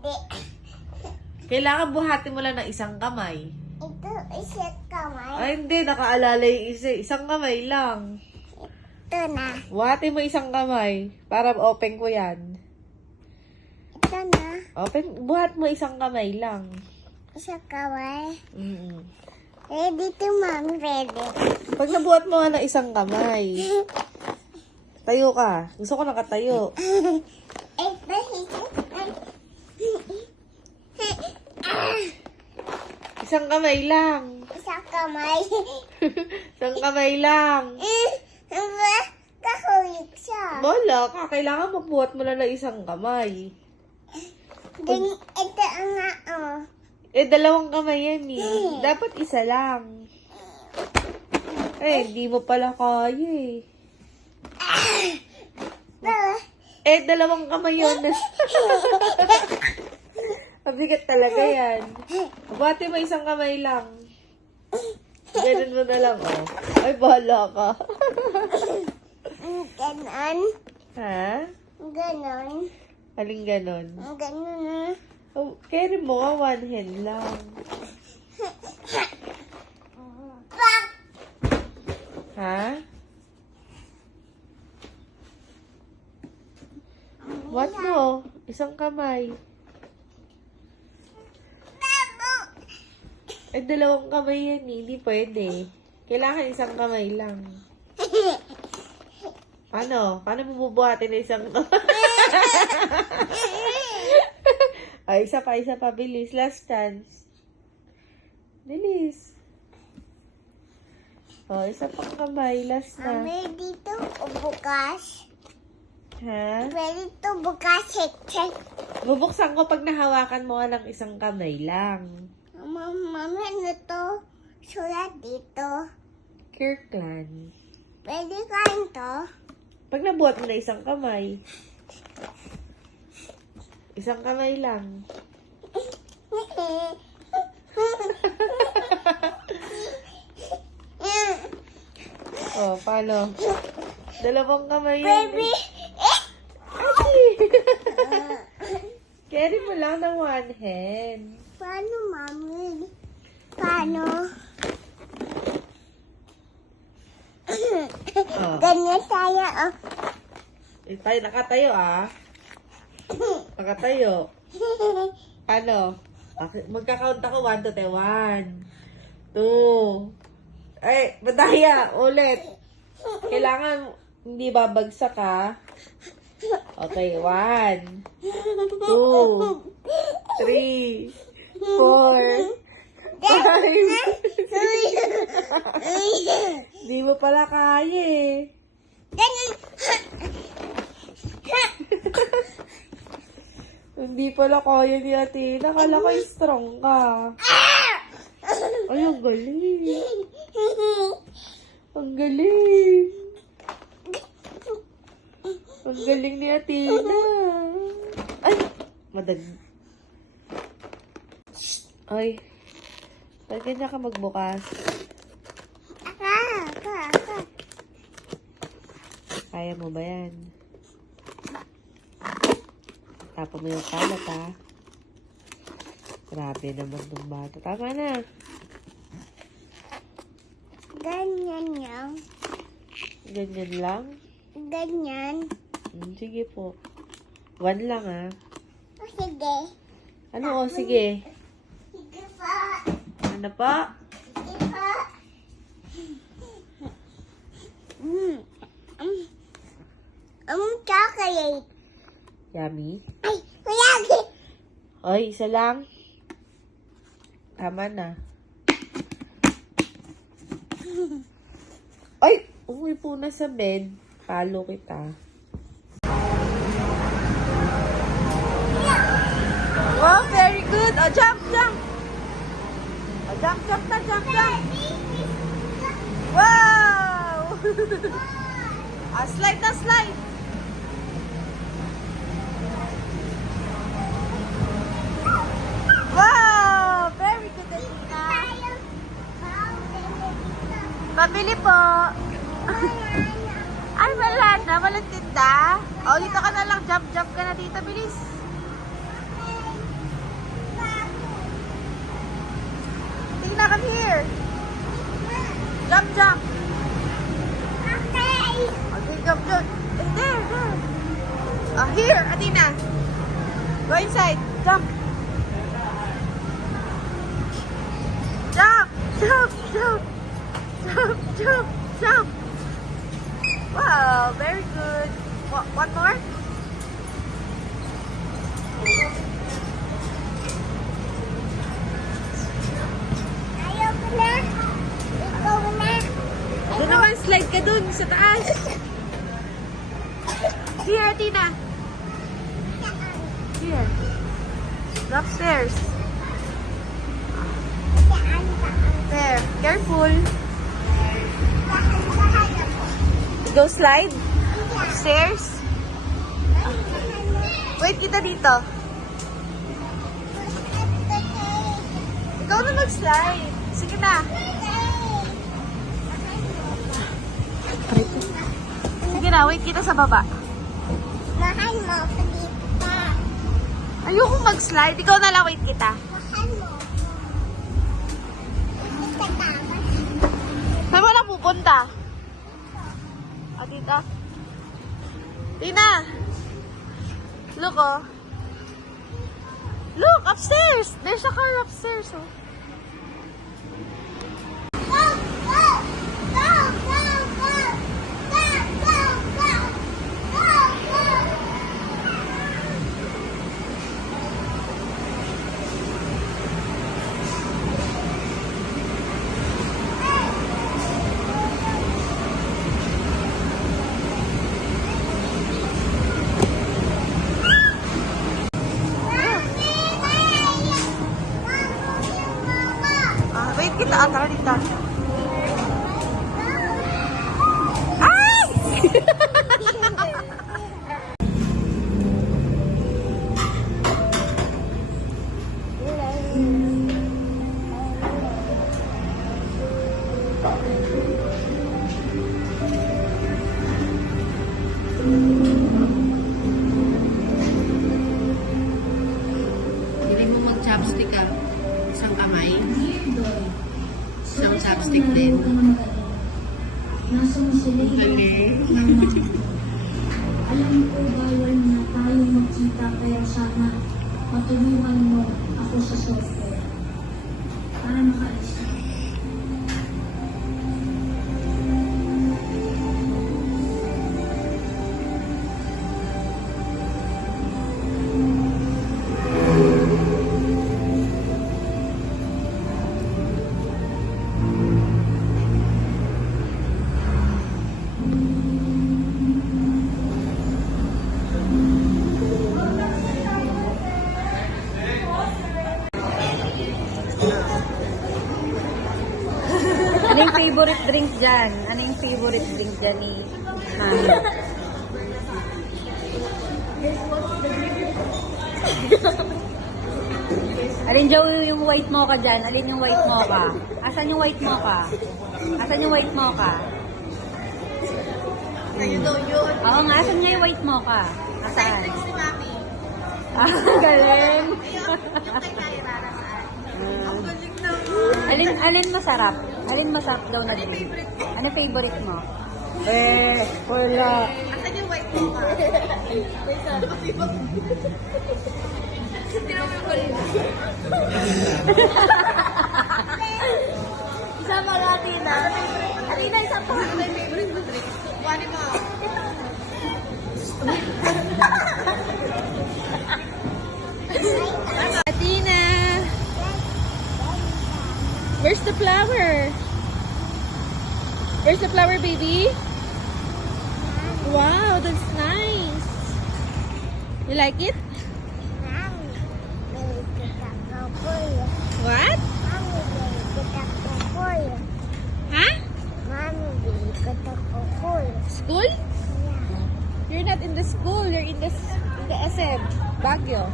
Pwede. Kailangan buhatin mo lang ng isang kamay. Ito, isang kamay. Ay, hindi. Nakaalala yung isa. Isang kamay lang. Ito na. Buhatin mo isang kamay. Para open ko yan. Ito na. Buhat mo isang kamay lang. Isang kamay. Mm-mm. Ready to, Mami. Ready. Pag nabuhat mo nga ng isang kamay, tayo ka. Gusto ko nakatayo. Ito, Isang kamay lang. isang kamay. Isang kamay lang. Kahulog siya. Wala ka. Kailangan magbuhat mo lang ng isang kamay. Ito nga, oh. Dalawang kamay yan eh. Dapat isa lang. Hindi mo pala kaya dalawang kamay yun. Mabigat talaga yan. Buhati mo isang kamay lang. Ganun mo na lang, oh. Ay, bahala ka. Ganon. Ha? Ganon. Aling ganon? Ganon. Oh, carry mo nga, one hand lang. Pak! Ha? What mo? Isang kamay. Dalawang kamay yan eh. Hindi pwede. Kailangan isang kamay lang. Paano? Paano mo bubuhatin na isang kamay? Ay, isa pa. Bilis. Last chance. Bilis. Oh, isa pang kamay. Last na. Mami, dito o bukas? Ha? Pwede to bukas. Check. Bubuksan ko pag nahawakan mo nga ng isang kamay lang. Mami, ano to? Sulat dito. Kirkland. Pwede kain to? Pag nabuhat mo na isang kamay. Isang kamay lang. Oh, paano? Dalawang kamay yan. Baby! Carry mo lang ng one hand. Paano, Mami? Paano? Oh. Ganyan tayo, oh. Tayo, nakatayo ah. Nakatayo. Ano? Magka-count ako. 1 to 10. 1, 2. Ay, madaya. Ulit. Kailangan hindi babagsak ha. Okay, 1, 2, 3, 4, 5. Di mo pala kaya eh. Ganyan. Hindi pala kaya ni Ate. Nakala ko strong ka. Ay, ang galing. Ang galing. Ang galing ni Athena. Ay, madag. Ay, pag ganyan ka magbukas. Aka. Kaya mo ba yan? Tapa mo yung kalat, ha? Grabe naman ng bata. Tama na. Ganyan lang. Ganyan lang? Ganyan. Sige po. 1 lang, ha? O, sige. Ano, o, sige. Sige pa. Ano pa? Sige pa. Chocolate. Yummy. Ay, mayagi. Ay, isa lang. Tama na. Ay, umuwi po na sa bed. Palo kita. Wow, very good. Oh, jump. Oh, jump na, jump. Wow! Slide na, slide. Wow! Very good, Athena. Pabili po. Ay, wala na. Walang tinda. O, dito ka na lang. Jump ka na dito. Bilis. Jump, jump. Okay. Okay, jump, jump. There. Here, Athena. Go inside. Jump. Jump, jump, jump. Jump, jump, jump. Wow, very good. One more? Ayaw ko na. Ikaw na. Doon naman, slide ka dun sa taas. Here, Athena. Here. Upstairs. There. Careful. Go slide. Upstairs. Wait kita dito. Ikaw na mag-slide. Sige na. Sige na, wait kita sa baba. Mahal mo. Hindi pa. Ayoko mag-slide. Ikaw na lang, wait kita. Mahal mo. Hindi ka tama. Saan mo na pupunta? Ah, dito? Tina! Look, oh. Look, upstairs! There's a car upstairs, oh. Go, go, go, go, go, go, go, go, go, go. Ah, wait kita. Ah, tara dito. Ay! Hindi mo mag-chopstick ka. Isang kamay. Isang chopstick din. Nasa masilig Galing. Alam ko bawal na tayo magkita kaya sana matulungan mo ako sa software para makaalis na. Ano yung favorite drink dyan? Ano yung favorite drink dyan ni Mami? Alin daw yung white mocha dyan? Alin yung white mocha? Asan yung white mocha? Asan yung white mocha? Ayun daw yun. Oo nga, asan nga yung white mocha? Asan? Si Mami. Ah, galing! Yung kay Kyra nasaan? Ang galing naman. Alin masarap? Alin masarap daw na drink? Ano favorite mo? Wala. Asan yung white mocha? Isama natin na. Alina, isama ko. Ano yung favorite mo drink? Kuhanin mo. Athena! Where's the flower? Where's the flower, baby? Wow, that's nice. You like it? Mami, may kita ko kuya. What? Mami, may kita ko kuya. Huh? Mami, may kita ko kuya. School? Yeah. You're not in the school. You're in the SM. Baguio.